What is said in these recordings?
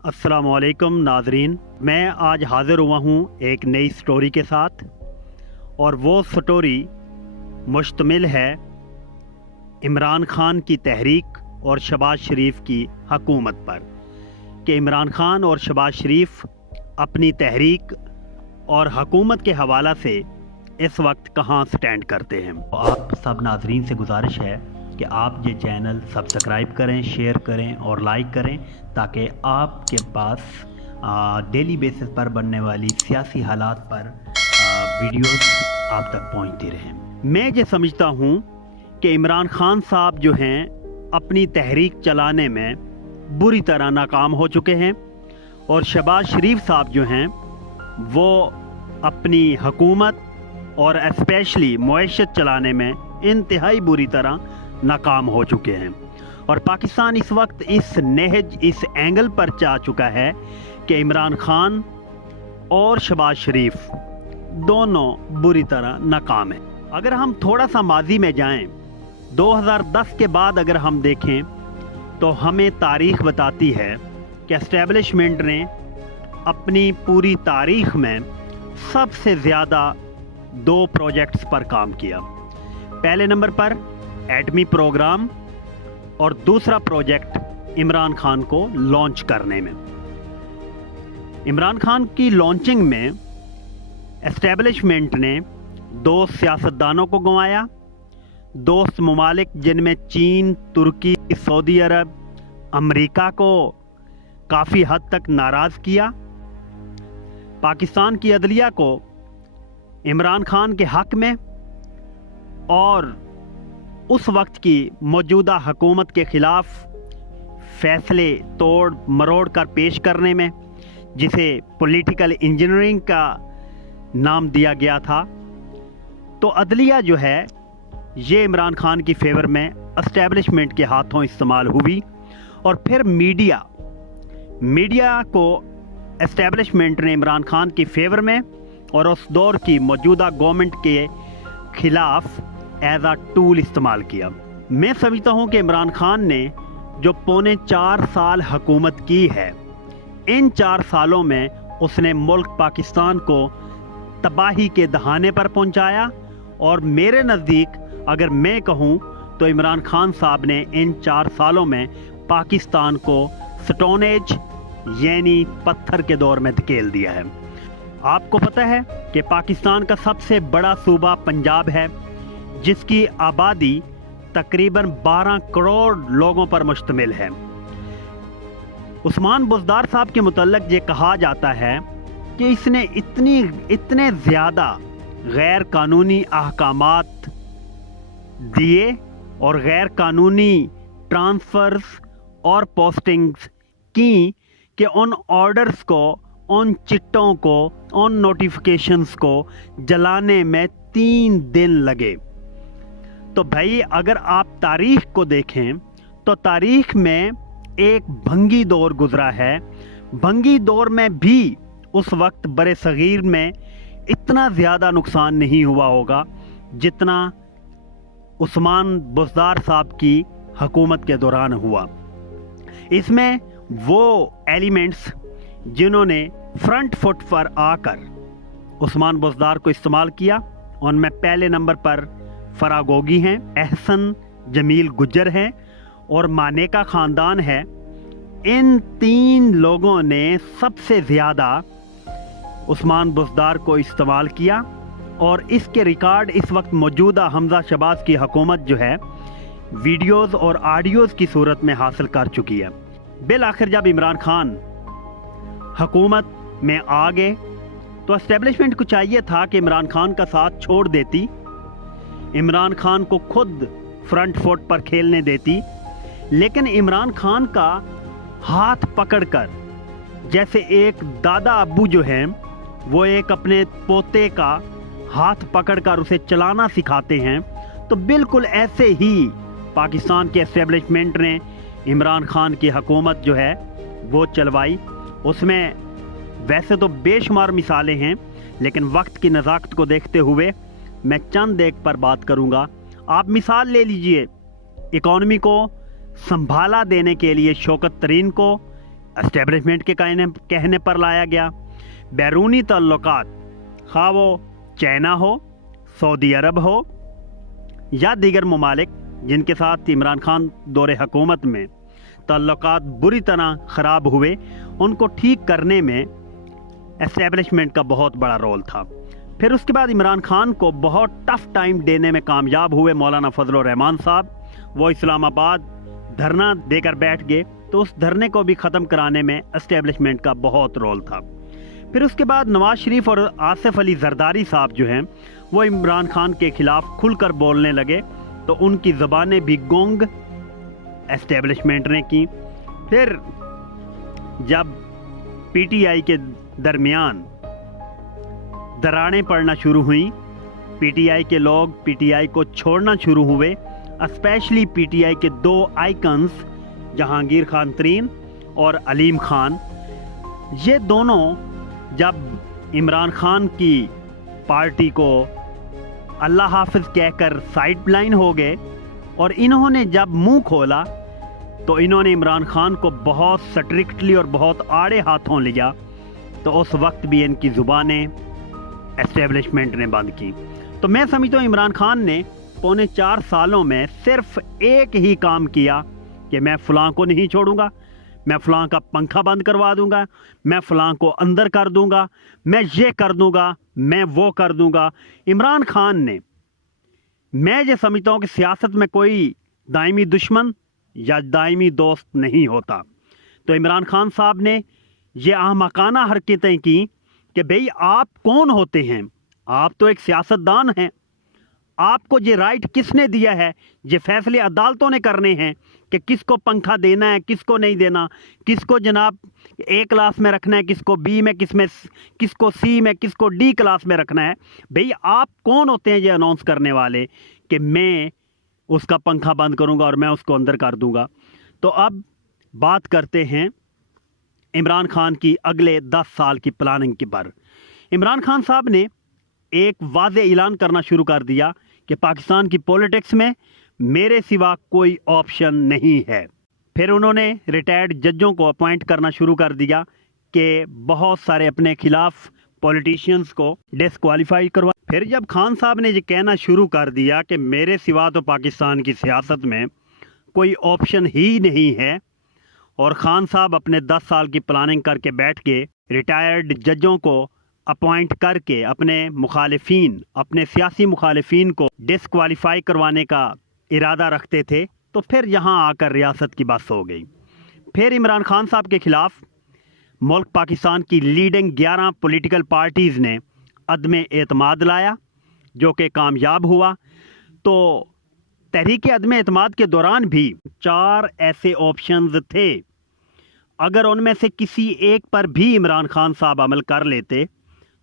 अस्सलामुअलैकुम नाजरीन, मैं आज हाज़िर हुआ हूँ एक नई स्टोरी के साथ। और वो स्टोरी मुश्तमिल है इमरान खान की तहरीक और शहबाज शरीफ की हकूमत पर, कि इमरान खान और शहबाज शरीफ अपनी तहरीक और हकूमत के हवाला से इस वक्त कहाँ स्टैंड करते हैं। आप सब नाजरीन से गुजारिश है कि आप ये चैनल सब्सक्राइब करें, शेयर करें और लाइक करें, ताकि आपके पास डेली बेसिस पर बनने वाली सियासी हालात पर वीडियोस आप तक पहुंचती रहें। मैं ये समझता हूं कि इमरान खान साहब जो हैं अपनी तहरीक चलाने में बुरी तरह नाकाम हो चुके हैं, और शहबाज शरीफ साहब जो हैं वो अपनी हकूमत और एस्पेशली मुआशत चलाने में इंतहाई बुरी तरह नाकाम हो चुके हैं। और पाकिस्तान इस वक्त इस एंगल पर जा चुका है कि इमरान खान और शहबाज शरीफ दोनों बुरी तरह नाकाम हैं। अगर हम थोड़ा सा माजी में जाएं, 2010 के बाद अगर हम देखें तो हमें तारीख बताती है कि एस्टेब्लिशमेंट ने अपनी पूरी तारीख में सबसे ज़्यादा 2 प्रोजेक्ट्स पर काम किया। पहले नंबर पर एटमी प्रोग्राम और दूसरा प्रोजेक्ट इमरान खान को लॉन्च करने में। इमरान खान की लॉन्चिंग में एस्टेब्लिशमेंट ने 2 सियासतदानों को गंवाया, दोस्त ममालिक जिनमें चीन, तुर्की, सऊदी अरब, अमेरिका को काफ़ी हद तक नाराज़ किया। पाकिस्तान की अदलिया को इमरान खान के हक़ में और उस वक्त की मौजूदा हुकूमत के ख़िलाफ़ फ़ैसले तोड़ मरोड़ कर पेश करने में, जिसे पॉलिटिकल इंजीनियरिंग का नाम दिया गया था, तो अदलिया जो है ये इमरान खान की फेवर में एस्टेब्लिशमेंट के हाथों इस्तेमाल हुई। और फिर मीडिया को एस्टेब्लिशमेंट ने इमरान खान की फेवर में और उस दौर की मौजूदा गवर्नमेंट के ख़िलाफ़ एज आ टूल इस्तेमाल किया। मैं समझता हूँ कि इमरान खान ने जो पौने 4 साल हुकूमत की है, इन 4 सालों में उसने मुल्क पाकिस्तान को तबाही के दहाने पर पहुँचाया। और मेरे नज़दीक अगर मैं कहूँ तो इमरान खान साहब ने इन 4 सालों में पाकिस्तान को स्टोन एज यानी पत्थर के दौर में धकेल दिया है। आपको पता है कि पाकिस्तान का सबसे बड़ा सूबा पंजाब है, जिसकी आबादी तकरीबन 12 करोड़ लोगों पर मुश्तमिल है। उस्मान बुज़दार साहब के मुतल्लिक़ ये कहा जाता है कि इसने इतने ज़्यादा गैर कानूनी अहकामात दिए और गैर कानूनी ट्रांसफ़र्स और पोस्टिंग्स की कि उन ऑर्डर्स को, उन चिट्टों को, उन नोटिफिकेशंस को जलाने में 3 दिन लगे। तो भाई अगर आप तारीख को देखें तो तारीख में एक भंगी दौर गुजरा है। भंगी दौर में भी उस वक्त बरे सगीर में इतना ज़्यादा नुकसान नहीं हुआ होगा जितना उस्मान बुज़दार साहब की हुकूमत के दौरान हुआ। इसमें वो एलिमेंट्स जिन्होंने फ्रंट फुट पर आकर उस्मान बुज़दार को इस्तेमाल किया, उनमें पहले नंबर पर फरागोगी हैं, एहसन जमील गुज्जर हैं और मानेका ख़ानदान है। इन 3 लोगों ने सबसे ज़्यादा उस्मान बुज़दार को इस्तेमाल किया, और इसके रिकॉर्ड इस वक्त मौजूदा हमज़ा शहबाज की हुकूमत जो है वीडियोज़ और ऑडियोज़ की सूरत में हासिल कर चुकी है। बिल आखिर जब इमरान खान हुकूमत में आ गए तो एस्टेब्लिशमेंट को चाहिए था कि इमरान खान का साथ छोड़ देती, इमरान खान को खुद फ्रंट फुट पर खेलने देती। लेकिन इमरान खान का हाथ पकड़कर, जैसे एक दादा अब्बू जो हैं वो एक अपने पोते का हाथ पकड़कर उसे चलाना सिखाते हैं, तो बिल्कुल ऐसे ही पाकिस्तान के एस्टेब्लिशमेंट ने इमरान खान की हुकूमत जो है वो चलवाई। उसमें वैसे तो बेशुमार मिसालें हैं, लेकिन वक्त की नज़ाकत को देखते हुए मैं चंद एक पर बात करूंगा। आप मिसाल ले लीजिए, इकॉनमी को संभाला देने के लिए शौकत तरीन को اسٹیبلشمنٹ کے کہنے پر لایا گیا۔ بیرونی تعلقات، خواہ وہ چائنا ہو، سعودی عرب ہو یا دیگر ممالک جن کے ساتھ عمران خان دور حکومت میں تعلقات بری طرح خراب ہوئے، ان کو ٹھیک کرنے میں اسٹیبلشمنٹ کا بہت بڑا رول تھا۔ پھر اس کے بعد عمران خان کو بہت ٹف ٹائم دینے میں کامیاب ہوئے مولانا فضل الرحمان صاحب۔ وہ اسلام آباد دھرنا دے کر بیٹھ گئے، تو اس دھرنے کو بھی ختم کرانے میں اسٹیبلشمنٹ کا بہت رول تھا۔ پھر اس کے بعد نواز شریف اور آصف علی زرداری صاحب جو ہیں وہ عمران خان کے خلاف کھل کر بولنے لگے، تو ان کی زبانیں بھی گونگ اسٹیبلشمنٹ نے کی۔ پھر جب پی ٹی آئی کے درمیان دراڑیں پڑنا شروع ہوئیں، پی ٹی آئی کے لوگ پی ٹی آئی کو چھوڑنا شروع ہوئے، اسپیشلی پی ٹی آئی کے دو آئیکنز جہانگیر خان ترین اور علیم خان، یہ دونوں جب عمران خان کی پارٹی کو اللہ حافظ کہہ کر سائیڈ لائن ہو گئے اور انہوں نے جب منہ کھولا تو انہوں نے عمران خان کو بہت سٹرکٹلی اور بہت آڑے ہاتھوں لیا، تو اس وقت بھی ان کی زبانیں اسٹیبلشمنٹ نے بند کی۔ تو میں سمجھتا ہوں عمران خان نے پونے 4 سالوں میں صرف ایک ہی کام کیا کہ میں فلاں کو نہیں چھوڑوں گا، میں فلاں کا پنکھا بند کروا دوں گا، میں فلاں کو اندر کر دوں گا، میں یہ کر دوں گا، میں وہ کر دوں گا۔ عمران خان نے، میں یہ سمجھتا ہوں کہ سیاست میں کوئی دائمی دشمن یا دائمی دوست نہیں ہوتا، تو عمران خان صاحب نے یہ احمقانہ حرکتیں کی کہ بھئی آپ کون ہوتے ہیں؟ آپ تو ایک سیاستدان ہیں، آپ کو یہ رائٹ کس نے دیا ہے؟ یہ فیصلے عدالتوں نے کرنے ہیں کہ کس کو پنکھا دینا ہے، کس کو نہیں دینا، کس کو جناب اے کلاس میں رکھنا ہے، کس کو بی میں، کس کو سی میں، کس کو ڈی کلاس میں رکھنا ہے۔ بھئی آپ کون ہوتے ہیں یہ اناؤنس کرنے والے کہ میں اس کا پنکھا بند کروں گا اور میں اس کو اندر کر دوں گا؟ تو اب بات کرتے ہیں عمران خان کی اگلے 10 سال کی پلاننگ کے پر۔ عمران خان صاحب نے ایک واضح اعلان کرنا شروع کر دیا کہ پاکستان کی پولیٹکس میں میرے سوا کوئی آپشن نہیں ہے۔ پھر انہوں نے ریٹائرڈ ججوں کو اپوائنٹ کرنا شروع کر دیا کہ بہت سارے اپنے خلاف پولیٹیشینز کو ڈسکوالیفائی کروا۔ پھر جب خان صاحب نے یہ کہنا شروع کر دیا کہ میرے سوا تو پاکستان کی سیاست میں کوئی آپشن ہی نہیں ہے، اور خان صاحب اپنے 10 سال کی پلاننگ کر کے بیٹھ کے ریٹائرڈ ججوں کو اپوائنٹ کر کے اپنے مخالفین، اپنے سیاسی مخالفین کو ڈسکوالیفائی کروانے کا ارادہ رکھتے تھے، تو پھر یہاں آ کر ریاست کی بس ہو گئی۔ پھر عمران خان صاحب کے خلاف ملک پاکستان کی لیڈنگ 11 پولیٹیکل پارٹیز نے عدم اعتماد لایا، جو کہ کامیاب ہوا۔ تو تحریک عدم اعتماد کے دوران بھی 4 ایسے آپشنز تھے، اگر ان میں سے کسی ایک پر بھی عمران خان صاحب عمل کر لیتے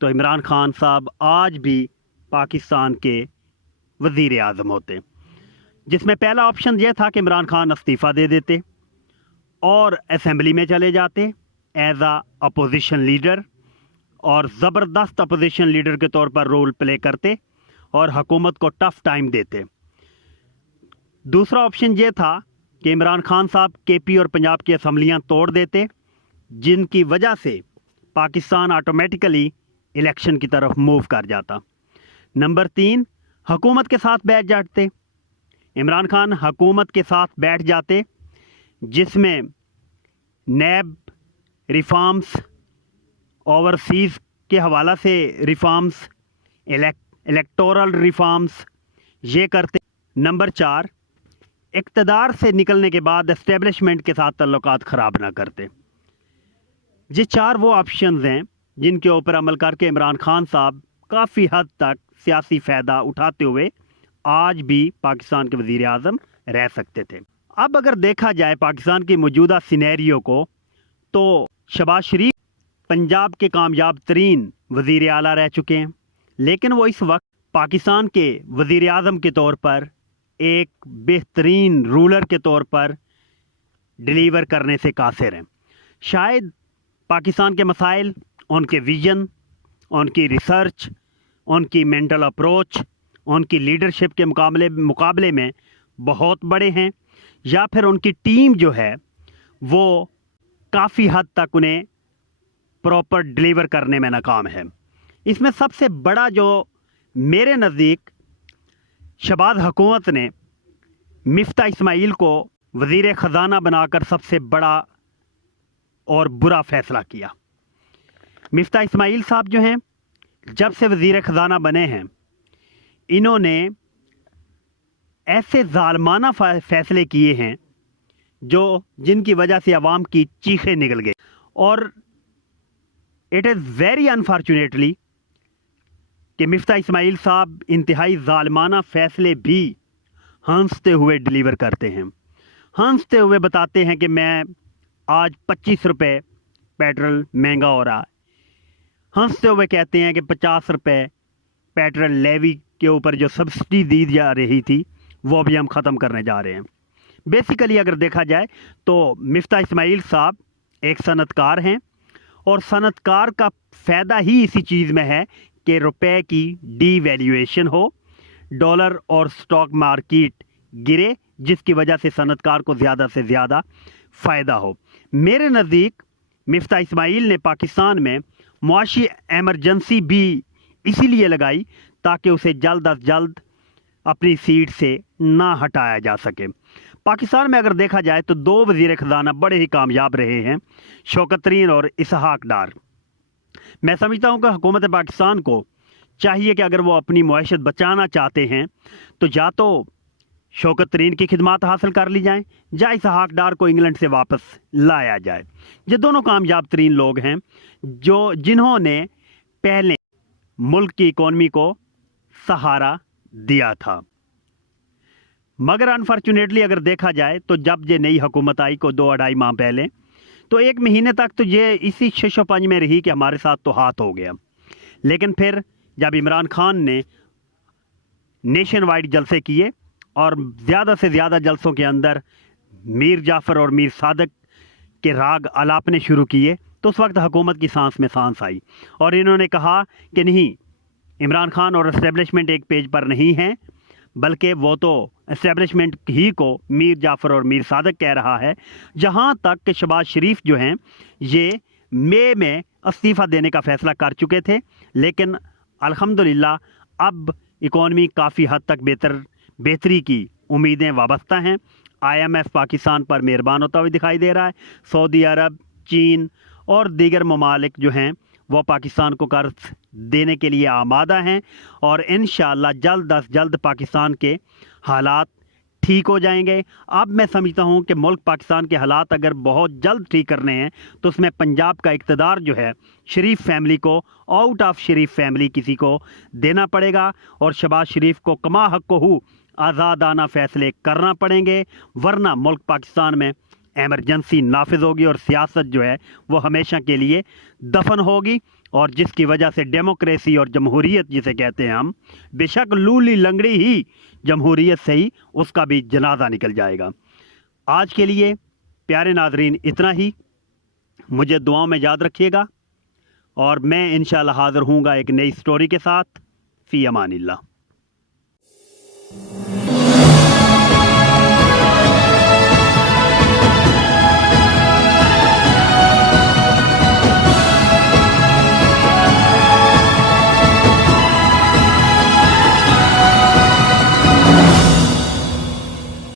تو عمران خان صاحب آج بھی پاکستان کے وزیر اعظم ہوتے، جس میں پہلا آپشن یہ تھا کہ عمران خان استعفیٰ دے دیتے اور اسمبلی میں چلے جاتے ایز اے اپوزیشن لیڈر، اور زبردست اپوزیشن لیڈر کے طور پر رول پلے کرتے اور حکومت کو ٹف ٹائم دیتے۔ دوسرا آپشن یہ تھا کہ عمران خان صاحب کے پی اور پنجاب کی اسمبلیاں توڑ دیتے، جن کی وجہ سے پاکستان آٹومیٹیکلی الیکشن کی طرف موو کر جاتا۔ نمبر 3، حکومت کے ساتھ بیٹھ جاتے۔ عمران خان حکومت کے ساتھ بیٹھ جاتے، جس میں نیب ریفارمز، اوورسیز کے حوالہ سے ریفارمز، الیکٹورل ریفارمز یہ کرتے۔ نمبر 4، اقتدار سے نکلنے کے بعد اسٹیبلشمنٹ کے ساتھ تعلقات خراب نہ کرتے۔ یہ 4 وہ آپشنز ہیں جن کے اوپر عمل کر کے عمران خان صاحب کافی حد تک سیاسی فائدہ اٹھاتے ہوئے آج بھی پاکستان کے وزیر اعظم رہ سکتے تھے۔ اب اگر دیکھا جائے پاکستان کی موجودہ سینیریو کو، تو شہباز شریف پنجاب کے کامیاب ترین وزیر اعلیٰ رہ چکے ہیں، لیکن وہ اس وقت پاکستان کے وزیر اعظم کے طور پر ایک بہترین رولر کے طور پر ڈیلیور کرنے سے قاصر ہیں۔ شاید پاکستان کے مسائل ان کے ویژن، ان کی ریسرچ، ان کی مینٹل اپروچ، ان کی لیڈرشپ کے مقابلے میں بہت بڑے ہیں، یا پھر ان کی ٹیم جو ہے وہ काफ़ी हद तक उन्हें प्रॉपर डिलीवर करने में नाकाम है। इसमें सबसे बड़ा जो मेरे नज़दीक शहबाज हुकूमत ने मिफ्ता इस्माइल को वज़ीर ख़जाना बनाकर सबसे बड़ा और बुरा फ़ैसला किया। मिफ्ता इस्माइल साहब जो हैं, जब से वज़ीर ख़जाना बने हैं, इन्होंने ऐसे ज़ालमाना फ़ैसले किए हैं जिनकी वजह से आवाम की चीखें निकल गई। और इट इज़ वेरी अनफॉर्चुनेटली कि मिफ्ता इस्माइल साहब इंतहाई ज़ालमाना फ़ैसले भी हंसते हुए डिलीवर करते हैं। हंसते हुए बताते हैं कि मैं आज 25 रुपये पेट्रोल महंगा हो रहा है। हंसते हुए कहते हैं कि 50 रुपये पेट्रोल लेवी के ऊपर जो सब्सिडी दी जा रही थी वो भी हम ख़त्म करने जा रहे हैं। बेसिकली अगर देखा जाए तो मिफ्ता इस्माइल साहब एक सनतकार हैं, और सनतकार का फ़ायदा ही इसी चीज़ में है कि रुपए की डीवैल्यूएशन हो, डॉलर और स्टॉक मार्केट गिरे, जिसकी वजह से सनतकार को ज़्यादा से ज़्यादा फ़ायदा हो। मेरे नज़दीक मिफ्ता इस्माइल ने पाकिस्तान में मुआशी एमरजेंसी भी इसीलिए लगाई ताकि उसे जल्द अज जल्द अपनी सीट से ना हटाया जा सके। पाकिस्तान में अगर देखा जाए तो 2 वज़ीर ख़जाना बड़े ही कामयाब रहे हैं, शौकत तरीन और इसहाक डार। मैं समझता हूँ कि हुकूमत पाकिस्तान को चाहिए कि अगर वो अपनी मुआशत बचाना चाहते हैं तो या तो शौकत तरीन की खिदमात हासिल कर ली जाएँ, या इसहाक डार को इंग्लैंड से वापस लाया जाए। ये दोनों कामयाब तरीन लोग हैं जिन्होंने पहले मुल्क की इकॉनमी को सहारा दिया था। मगर अनफॉर्चुनेटली अगर देखा जाए तो जब ये नई हुकूमत आई को 2-2.5 माह पहले, तो 1 महीने तक तो ये इसी शशोपंज में रही कि हमारे साथ तो हाथ हो गया। लेकिन फिर जब इमरान खान ने नेशन वाइड जलसे किए और ज़्यादा से ज़्यादा जलसों के अंदर मीर जाफ़र और मीर सादक के राग अलापने शुरू किए, तो उस वक्त हुकूमत की सांस में सांस आई और इन्होंने कहा कि नहीं, इमरान खान और इस्टेब्लिशमेंट एक पेज पर नहीं है, बल्कि वो तो इस्टेब्लिशमेंट ही को मीर जाफ़र और मीर सादक कह रहा है। जहाँ तक कि शहबाज शरीफ जो हैं ये मई में इस्तीफ़ा देने का फ़ैसला कर चुके थे, लेकिन अल्हम्दुलिल्लाह अब इकॉनमी काफ़ी हद तक बेहतरी की उम्मीदें वाबस्ता हैं। IMF पाकिस्तान पर मेहरबान होता हुआ दिखाई दे रहा है। सऊदी अरब, चीन और दीगर ममालिक जो हैं वो पाकिस्तान को कर्ज देने के लिए आमादा हैं, और इंशाअल्लाह जल्द अज जल्द पाकिस्तान के हालात ठीक हो जाएंगे। अब मैं समझता हूं कि मुल्क पाकिस्तान के हालात अगर बहुत जल्द ठीक करने हैं तो उसमें पंजाब का इक़्तिदार जो है शरीफ फैमिली को, आउट ऑफ शरीफ फैमिली किसी को देना पड़ेगा, और शहबाज शरीफ को कमा हक़्क़ुहू आज़ादाना फ़ैसले करना पड़ेंगे, वरना मुल्क पाकिस्तान में एमरजेंसी नाफिज होगी और सियासत जो है वो हमेशा के लिए दफन होगी, और जिसकी वजह से डेमोक्रेसी और जमहूरियत जिसे कहते हैं हम, बेशक लूली लंगड़ी ही जमहूरियत से ही उसका भी जनाजा निकल जाएगा। आज के लिए प्यारे नाज़रीन इतना ही। मुझे दुआओं में याद रखिएगा, और मैं इंशाअल्लाह हाज़िर हूँगा एक नई स्टोरी के साथ। फ़ी अमानिल्लाह।